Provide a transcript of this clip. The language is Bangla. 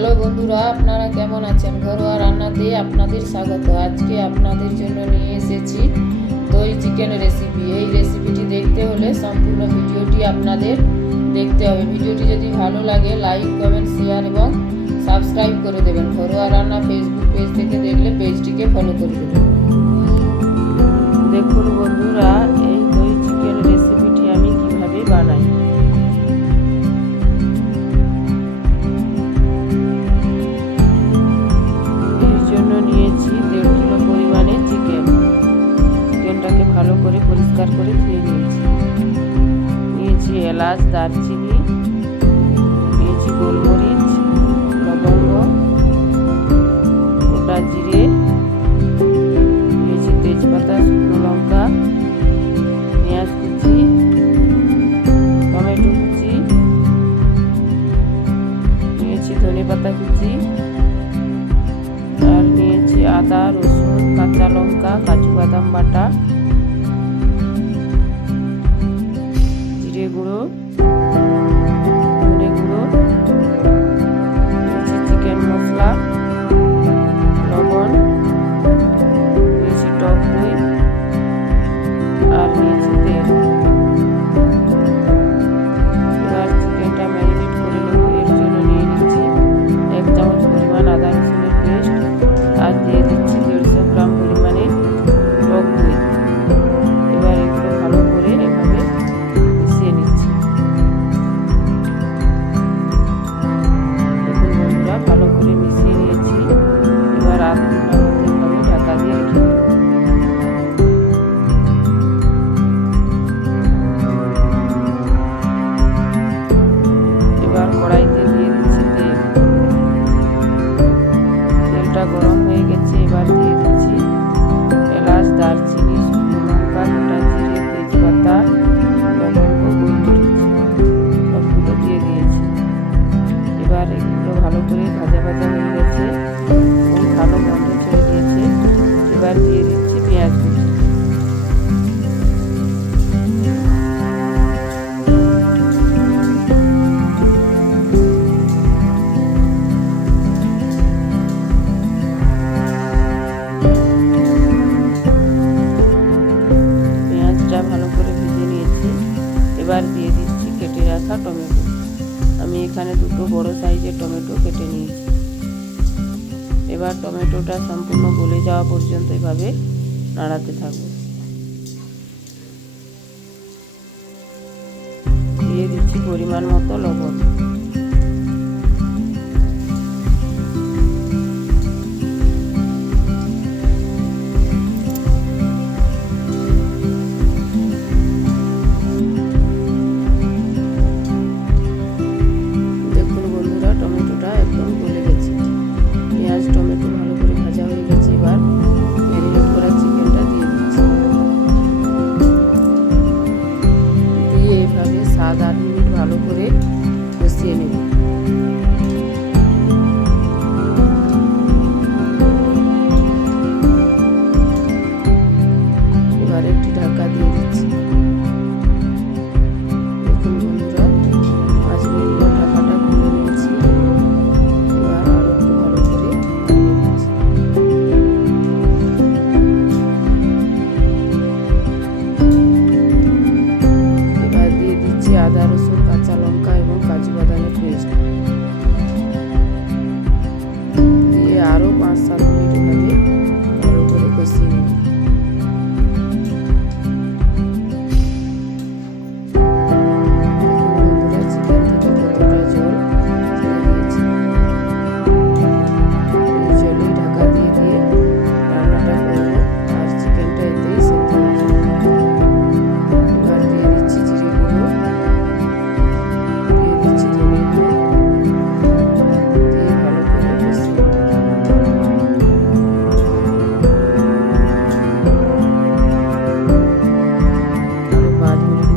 হ্যালো বন্ধুরা, আপনারা কেমন আছেন? ঘরোয়া রান্নাতে আপনাদের স্বাগত। আজকে আপনাদের জন্য নিয়ে এসেছি দই চিকেন রেসিপি। এই রেসিপিটি দেখতে হলে সম্পূর্ণ ভিডিওটি আপনাদের দেখতে হবে। ভিডিওটি যদি ভালো লাগে লাইক, কমেন্ট, শেয়ার এবং সাবস্ক্রাইব করে দেবেন। ঘরোয়া রান্না ফেসবুক পেজ থেকে দেখলে পেজটিকে ফলো করে দেবেন। দেখুন বন্ধুরা, এই দই চিকেন রেসিপিটি আমি কিভাবে বানাই। নিয়েছি 1.5 কিলো পরিমাণে চিকেনটাকে ভালো করে পরিষ্কার করে ধুয়ে নিয়েছি এলাচ, দারচিনি, নিয়েছি গোলমরিচ, লবঙ্গ, গোটা জিরে, নিয়েছি তেজপাতা, শুকনো লঙ্কা, পেঁয়াজ কুচি, টমেটো কুচি, নিয়েছি ধনেপাতা কুচি, আর নিয়েছি আদা, রসুন, কাঁচা লঙ্কা, কাজু বাদাম বাটা, জিরে গুঁড়ো, ধনে গুঁড়ো, নিয়েছি চিকেন মশলা, লবণ, নিয়েছি টক দই, আর নিয়েছি তেল। এবার চিকেনটা ম্যারিনেট করে নেব। এর জন্য নিয়ে নিচ্ছি 1 চামচ পরিমাণ আদা রসুনের পেস্ট, আর দিয়ে দিচ্ছি 150 গ্রাম পরিমাণে টক দই। এবার এগুলো ভালো করে এভাবে মিশিয়ে নিচ্ছি। দেখুন বন্ধুরা, ভালো করে মিশিয়ে নিয়েছি। এবার 1/2 ঘন্টার মতো এভাবে ঢাকা দিয়ে রেখে দেব। এবার কড়াইতে দিয়ে দিচ্ছি তেল। তেলটা গরম হয়ে গেছে। এবার দিয়ে দিচ্ছি এলাচ, দারচিনি, শুকনো লঙ্কা, গোটা জিরে, তেজপাতা, লবঙ্গ, গোলমরিচ সবগুলো দিয়ে দিয়েছি। এবার এগুলো ভালো করে ভাজা ভাজা হয়ে গেছে এবং ভালো গন্ধ ছেড়ে দিয়েছে। এবার দিয়ে দিচ্ছি পেঁয়াজ কুচি। ভালো করে ভেজে নিয়েছি। এবার দিয়ে দিচ্ছি কেটে রাখা টমেটো। আমি এখানে 2 বড় সাইজের টমেটো কেটে নিয়েছি। এবার টমেটোটা সম্পূর্ণ গলে যাওয়া পর্যন্ত এভাবে নাড়াতে থাকবো। দিয়ে দিচ্ছি পরিমাণ মতো লবণ। ভালো করে কষিয়ে নেব। এবার একটি ঢাকা দিয়ে দিচ্ছি। দেখুন বন্ধুরা, 5 মিনিট পর ঢাকাটা খুলে নিয়েছি। এবার আরো একটু ভালো করে নাড়িয়ে দিচ্ছি। এবার দিয়ে দিচ্ছি আদা, রসুন, কাঁচা লঙ্কা এবং কাজু বাদামের পেস্ট দিয়ে আরো 5-7 মিনিট এভাবে ভালো করে কষিয়ে নেব। চিকেন থেকে কতটা জল ছেড়ে দিয়েছি। এই জলেই ঢাকা দিয়ে দিয়ে রান্নাটা করব, আর চিকেনটা এতেই সেদ্ধ হয়ে যাবে। এবার দিয়ে দিচ্ছি জিরে গুঁড়ো, দিয়ে দিচ্ছি ধনে গুঁড়ো, দিয়ে ভালো করে কষিয়ে নেব। আরো 5 মিনিট